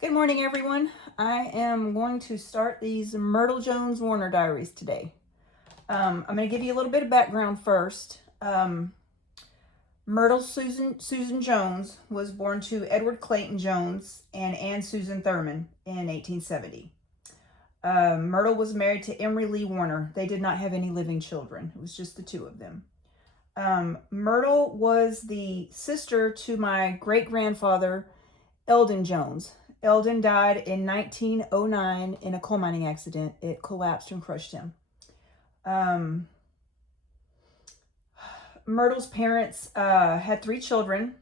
Good morning, everyone. I am going to start these Myrtle Jones Warner Diaries today. I'm going to give you a little bit of background first. Myrtle Susan Jones was born to Edward Clayton Jones and Anne Susan Thurman in 1870. Myrtle was married to Emery Lee Warner. They did not have any living children. It was just the two of them. Myrtle was the sister to my great-grandfather, Eldon Jones. Eldon died in 1909 in a coal mining accident. It collapsed and crushed him. Myrtle's parents had 3 children.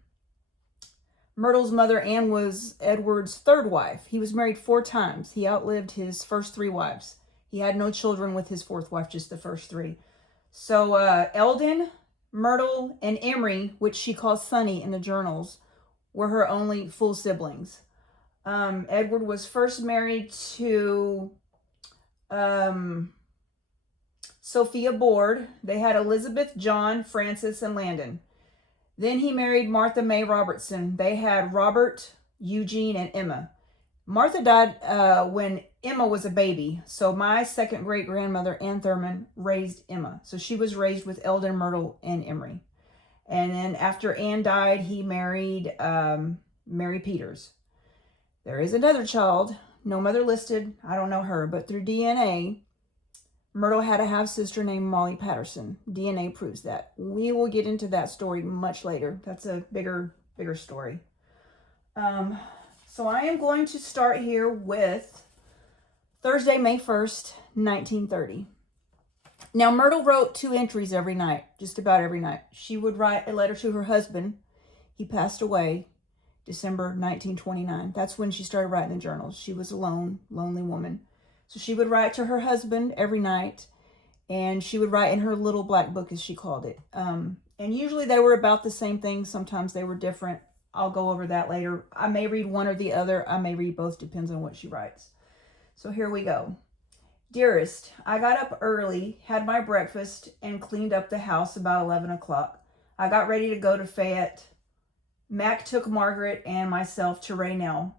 Myrtle's mother, Anne, was Edward's 3rd wife. He was married 4 times. He outlived his first 3 wives. He had no children with his 4th wife, just the first 3. So Eldon, Myrtle, and Emery, which she calls Sonny in the journals, were her only full siblings. Edward was first married to Sophia Board. They had Elizabeth, John, Francis, and Landon. Then he married Martha May Robertson. They had Robert, Eugene, and Emma. Martha died when Emma was a baby. So my second great-grandmother, Ann Thurman, raised Emma. So she was raised with Eldon, Myrtle, and Emery. And then after Anne died, he married Mary Peters. There is another child, no mother listed. I don't know her, but through DNA, Myrtle had a half-sister named Molly Patterson. DNA proves that. We will get into that story much later. That's a bigger story. So I am going to start here with Thursday, May 1st, 1930. Now, Myrtle wrote 2 entries every night, just about every night. She would write a letter to her husband. He passed away December 1929. That's when she started writing the journals. She was a lonely woman. So she would write to her husband every night, and she would write in her little black book, as she called it. And usually they were about the same thing. Sometimes they were different. I'll go over that later. I may read one or the other. I may read both. Depends on what she writes. So here we go. Dearest, I got up early, had my breakfast, and cleaned up the house about 11 o'clock. I got ready to go to Fayette. Mac took Margaret and myself to Raynell.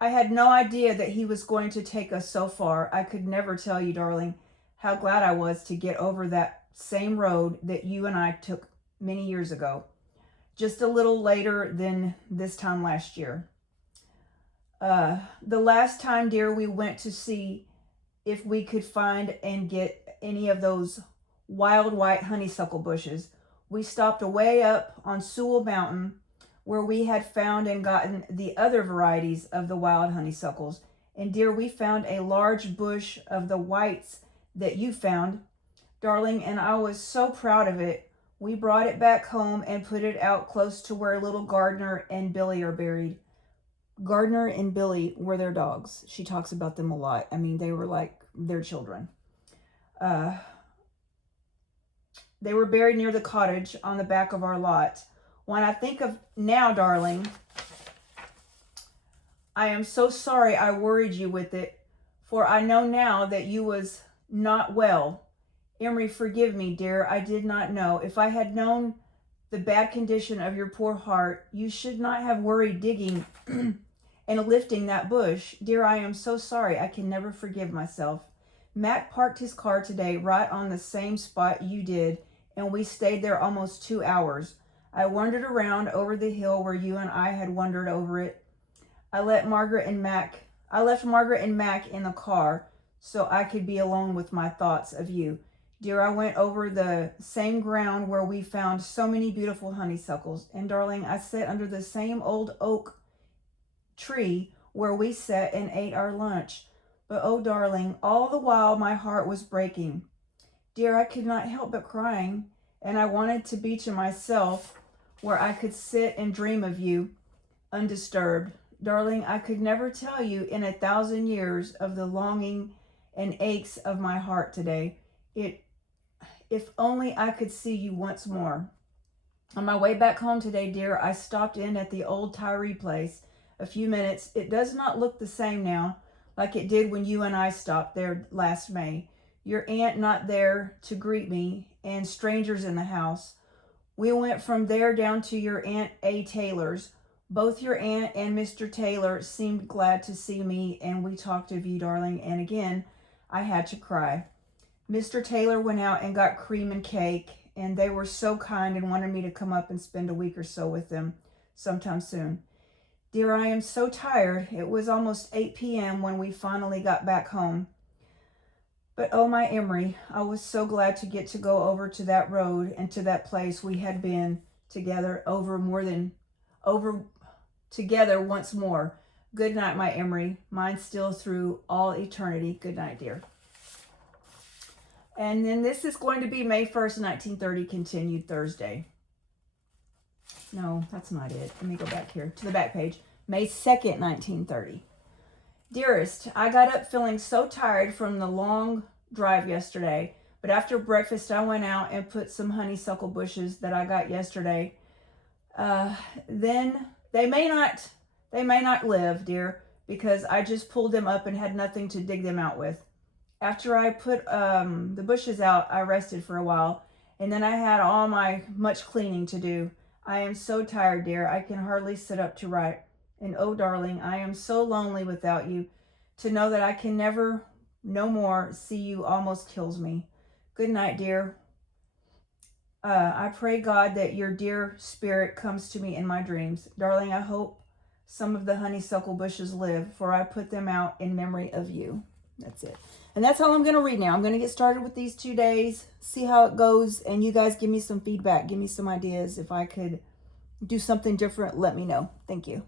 I had no idea that he was going to take us so far. I could never tell you, darling, how glad I was to get over that same road that you and I took many years ago, just a little later than this time last year. The last time, dear, we went to see if we could find and get any of those wild white honeysuckle bushes. We stopped away up on Sewell Mountain, where we had found and gotten the other varieties of the wild honeysuckles. And dear, we found a large bush of the whites that you found, darling, and I was so proud of it. We brought it back home and put it out close to where little Gardner and Billy are buried. Gardner and Billy were their dogs. She talks about them a lot. I mean, they were like their children. They were buried near the cottage on the back of our lot. When I think of now, darling, I am so sorry I worried you with it, for I know now that you was not well. Emery, forgive me, dear. I did not know. If I had known the bad condition of your poor heart, you should not have worried digging and lifting that bush. Dear, I am so sorry. I can never forgive myself. Mac parked his car today right on the same spot you did, and we stayed there almost 2 hours. I wandered around over the hill where you and I had wandered over it. I left Margaret and Mac in the car so I could be alone with my thoughts of you. Dear, I went over the same ground where we found so many beautiful honeysuckles. And darling, I sat under the same old oak tree where we sat and ate our lunch. But oh, darling, all the while my heart was breaking. Dear, I could not help but crying, and I wanted to be to myself where I could sit and dream of you undisturbed. Darling, I could never tell you in 1,000 years of the longing and aches of my heart today. If only I could see you once more. On my way back home today, dear, I stopped in at the old Tyree place a few minutes. It does not look the same now, like it did when you and I stopped there last May. Your aunt not there to greet me, and strangers in the house. We went from there down to your Aunt A. Taylor's. Both your aunt and Mr. Taylor seemed glad to see me, and we talked of you, darling, and again, I had to cry. Mr. Taylor went out and got cream and cake, and they were so kind and wanted me to come up and spend a week or so with them sometime soon. Dear, I am so tired. It was almost 8 p.m. when we finally got back home. But oh, my Emery, I was so glad to get to go over to that road and to that place we had been together over together once more. Good night, my Emery. Mine still through all eternity. Good night, dear. And then this is going to be May 1st, 1930, continued Thursday. No, that's not it. Let me go back here to the back page. May 2nd, 1930. Dearest, I got up feeling so tired from the long drive yesterday, but after breakfast I went out and put some honeysuckle bushes that I got yesterday. Then they may not live, dear, because I just pulled them up and had nothing to dig them out with. After I put the bushes out, I rested for a while, and then I had all my much cleaning to do. I am so tired, dear. I can hardly sit up to write. And oh, darling, I am so lonely without you. To know that I can never, no more, see you almost kills me. Good night, dear. I pray God that your dear spirit comes to me in my dreams. Darling, I hope some of the honeysuckle bushes live, for I put them out in memory of you. That's it. And that's all I'm going to read now. I'm going to get started with these 2 days, see how it goes, and you guys give me some feedback. Give me some ideas. If I could do something different, let me know. Thank you.